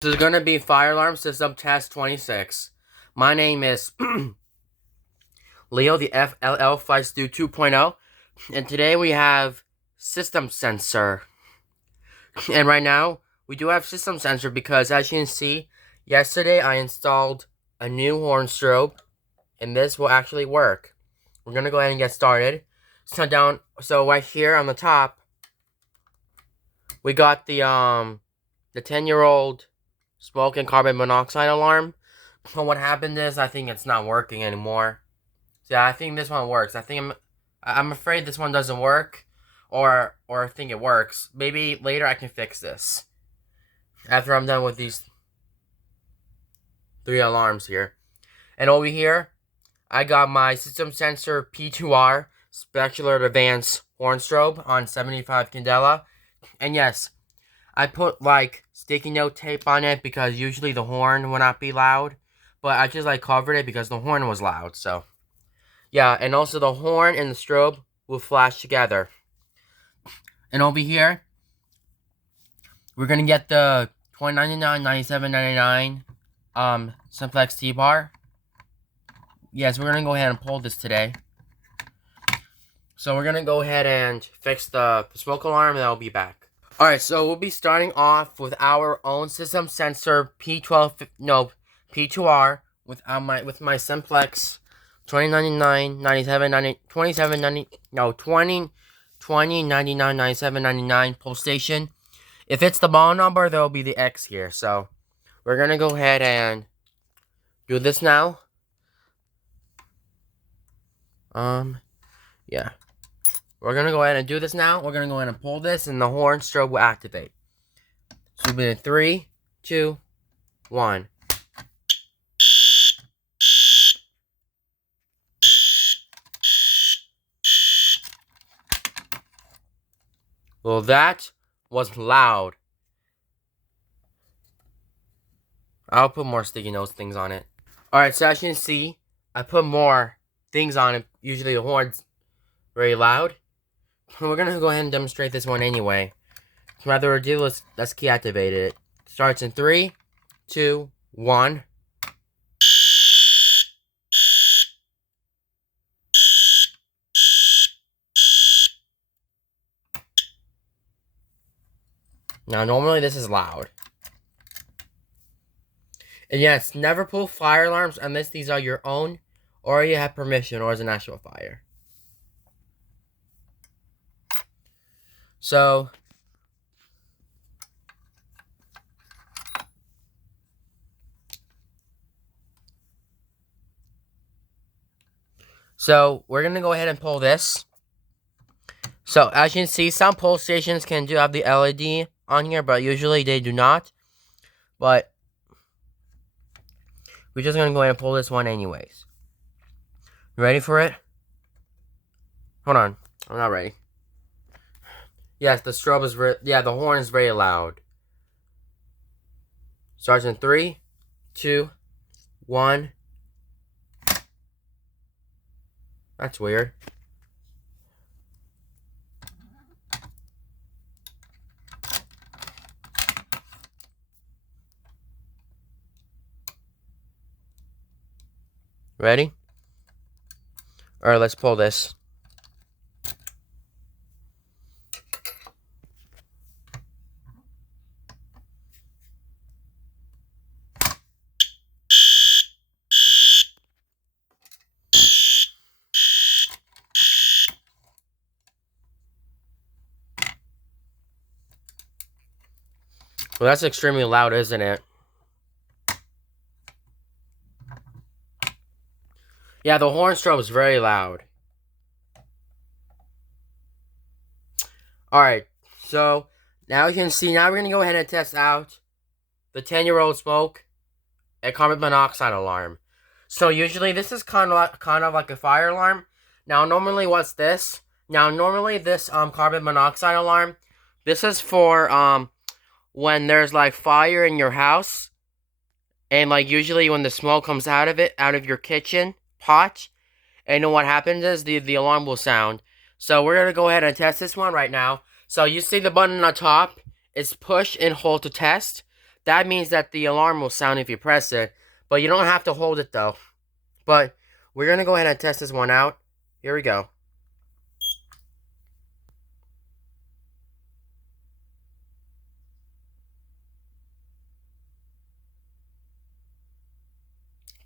This is going to be Fire Alarm System Test 26. My name is Leo, the FLL Flight Stu 2.0, and today we have System Sensor. And right now, we do have System Sensor because, as you can see, yesterday I installed a new horn strobe, and this will actually work. We're going to go ahead and get started. So right here on the top, we got the 10-year-old smoke and carbon monoxide alarm. So what happened is, I think it's not working anymore. So yeah, I think this one works. I'm afraid this one doesn't work, or I think it works. Maybe later I can fix this after I'm done with these 3 alarms here. And over here, I got my System Sensor P2R Specular Advanced Horn Strobe on 75 candela. And yes, I put like sticky note tape on it because usually the horn will not be loud. But I just like covered it because the horn was loud. So yeah, and also the horn and the strobe will flash together. And over here, we're gonna get the $20.99, $97.99 Simplex T-Bar. Yes, we're gonna go ahead and pull this today. So we're gonna go ahead and fix the smoke alarm, and I'll be back. Alright, so we'll be starting off with our own System Sensor P2R with my Simplex 20.99, 97.90, 27.90, no 20.99, 97.99 pull station. If it's the ball number, there will be the X here. So we're gonna go ahead and do this now. Yeah. We're gonna go ahead and do this now. We're gonna go ahead and pull this, and the horn strobe will activate. So we'll be in 3, 2, 1. Well, that was loud. I'll put more sticky notes things on it. Alright, so as you can see, I put more things on it. Usually the horn's very loud. We're gonna go ahead and demonstrate this one anyway. Without further ado, let's key activate it. Starts in 3, 2, 1. Now, normally this is loud. And yes, never pull fire alarms unless these are your own, or you have permission, or is an actual fire. So we're gonna go ahead and pull this. So as you can see, some pull stations can do have the LED on here, but usually they do not. But we're just gonna go ahead and pull this one anyways. You ready for it? Hold on, I'm not ready. Yes, the strobe is the horn is very loud. Starts in 3, 2, 1. That's weird. Ready? Alright, let's pull this. Well, that's extremely loud, isn't it? Yeah, the horn strobe is very loud. Alright, so now you can see, now we're going to go ahead and test out the 10-year-old smoke and carbon monoxide alarm. So usually this is kind of like a fire alarm. Now normally what's this? Now normally this carbon monoxide alarm, this is for when there's like fire in your house, and like usually when the smoke comes out of your kitchen pot, and then what happens is the alarm will sound. So we're gonna go ahead and test this one right now. So you see the button on the top is push and hold to test. that means that the alarm will sound if you press it, but you don't have to hold it though. But we're going to go ahead and test this one out. Here we go.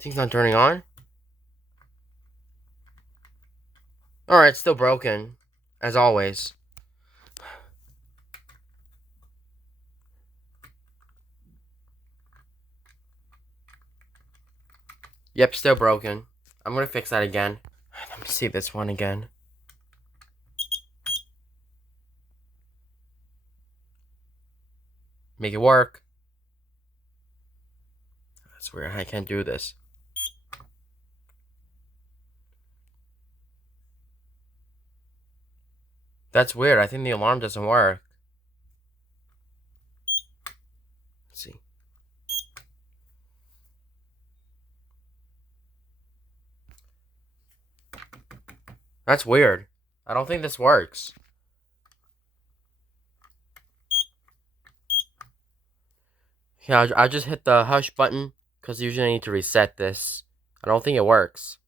Thing's not turning on. Alright, it's still broken, as always. Yep, still broken. I'm gonna fix that again. Let me see this one again. Make it work. That's weird, I can't do this. That's weird, I think the alarm doesn't work. Let's see. That's weird. I don't think this works. Yeah, I'll just hit the hush button, because usually I need to reset this. I don't think it works.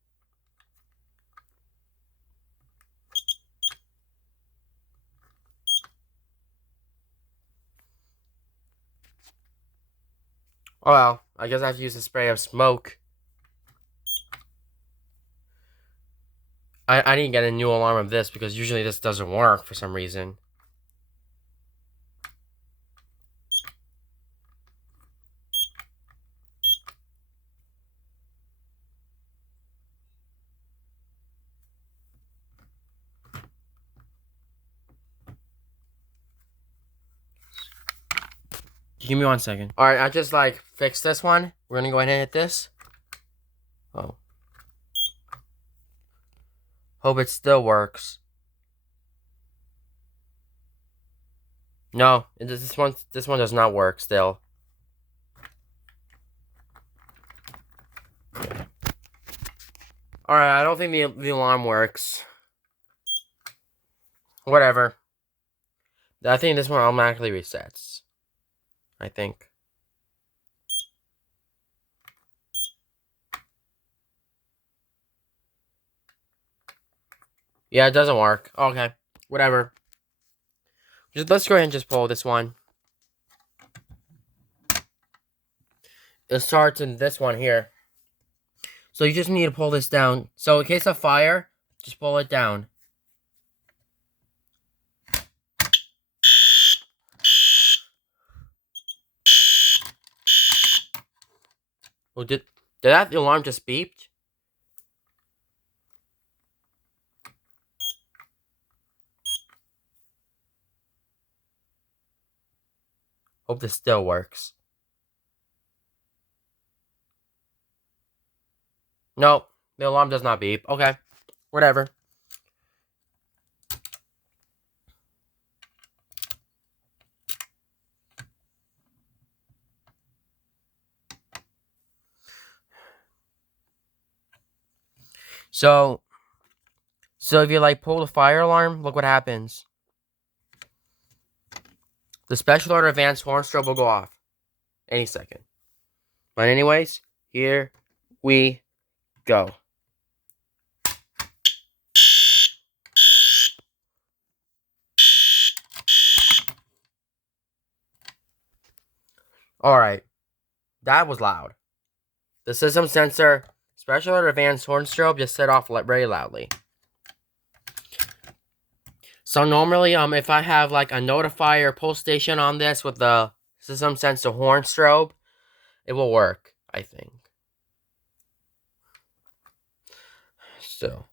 Oh well, I guess I have to use a spray of smoke. I need to get a new alarm of this, because usually this doesn't work for some reason. Give me 1 second. Alright, I just fixed this one. We're gonna go ahead and hit this. Oh. Hope it still works. No, this one does not work still. Alright, I don't think the alarm works. Whatever. I think this one automatically resets. I think. Yeah, it doesn't work. Okay. Whatever. Let's go ahead and just pull this one. It starts in this one here. So you just need to pull this down. So in case of fire, just pull it down. Oh, did that alarm just beeped? Hope this still works. No, the alarm does not beep. Okay, whatever. So if you pull the fire alarm, look what happens. The special order advanced horn strobe will go off any second. But anyways, here we go. Alright, that was loud. The system sensor special order advanced horn strobe just set off very loudly. So normally, if I have a notifier pull station on this with the system sensor horn strobe, it will work, I think. So.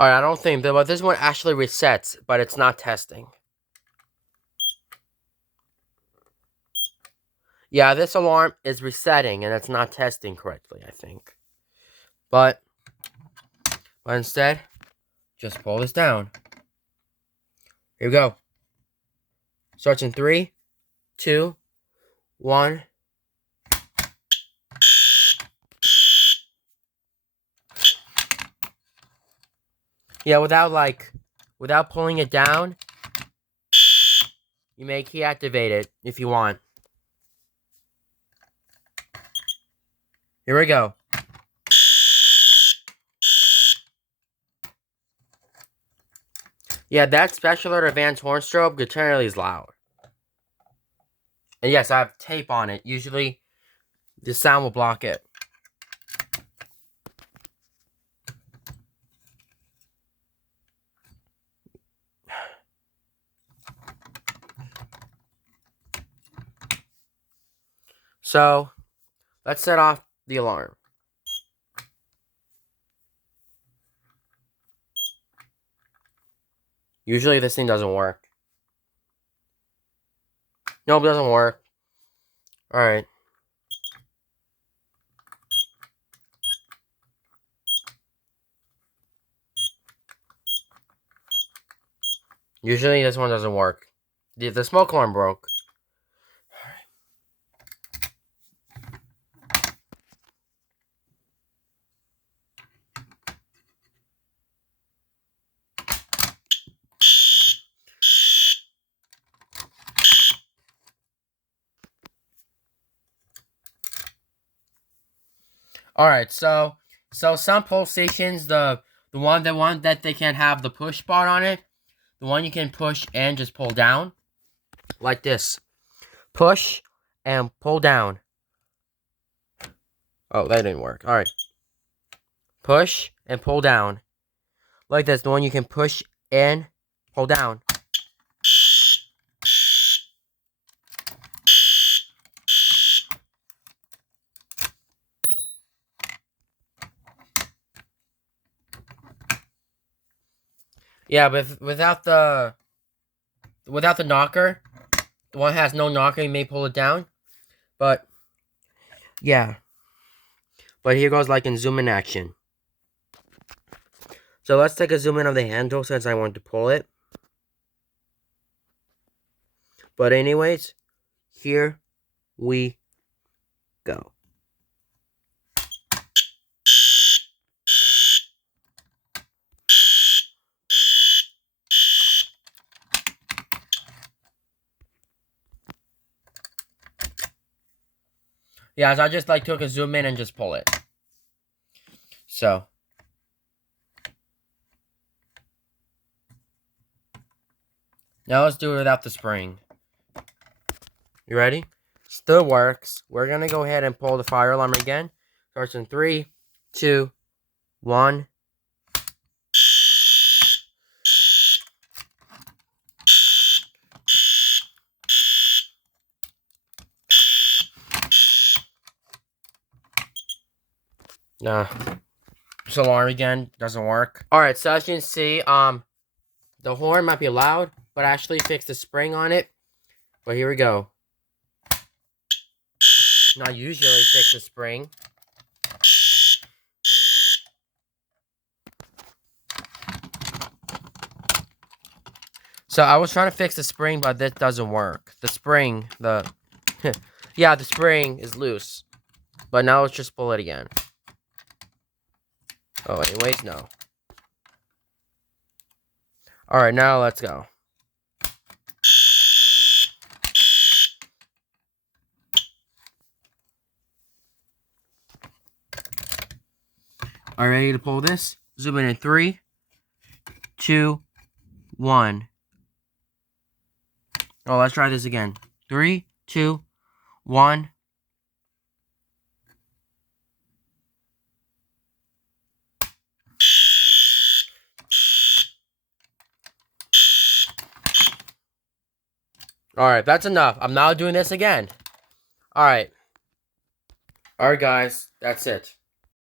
Alright, I don't think that, but this one actually resets, but it's not testing. Yeah, this alarm is resetting, and it's not testing correctly, I think. But instead, just pull this down. Here we go. Starts in 3, 2, 1. Yeah, without pulling it down, you may key activate it if you want. Here we go. Yeah, that special or advanced horn strobe generally is loud. And yes, I have tape on it. Usually, the sound will block it. So, let's set off the alarm. Usually this thing doesn't work. Nope, it doesn't work. Alright. Usually this one doesn't work. The smoke alarm broke. Alright, so some pull stations, the one that they can have the push bar on it, the one you can push and just pull down, like this. Push and pull down. Oh, that didn't work. Alright. Push and pull down. Like this, the one you can push and pull down. Yeah, but without the knocker, the one that has no knocker, you may pull it down. But yeah. But here goes like in zoom in action. So let's take a zoom in of the handle since I want to pull it. But anyways, here we go. Yeah, so I just took a zoom in and just pull it. So now let's do it without the spring. You ready? Still works. We're gonna go ahead and pull the fire alarm again. Starts in 3, 2, 1. This alarm again doesn't work. Alright, so as you can see, the horn might be loud, but I actually fixed the spring on it. But here we go. Now I usually fix the spring. So I was trying to fix the spring, but this doesn't work. The spring, yeah, the spring is loose. But now let's just pull it again. Oh, anyways, no. Alright, now let's go. Are you ready to pull this? Zoom in 3, 2, 1. Oh, let's try this again. 3, 2, 1. Alright, that's enough. I'm now doing this again. Alright. Alright, guys. That's it.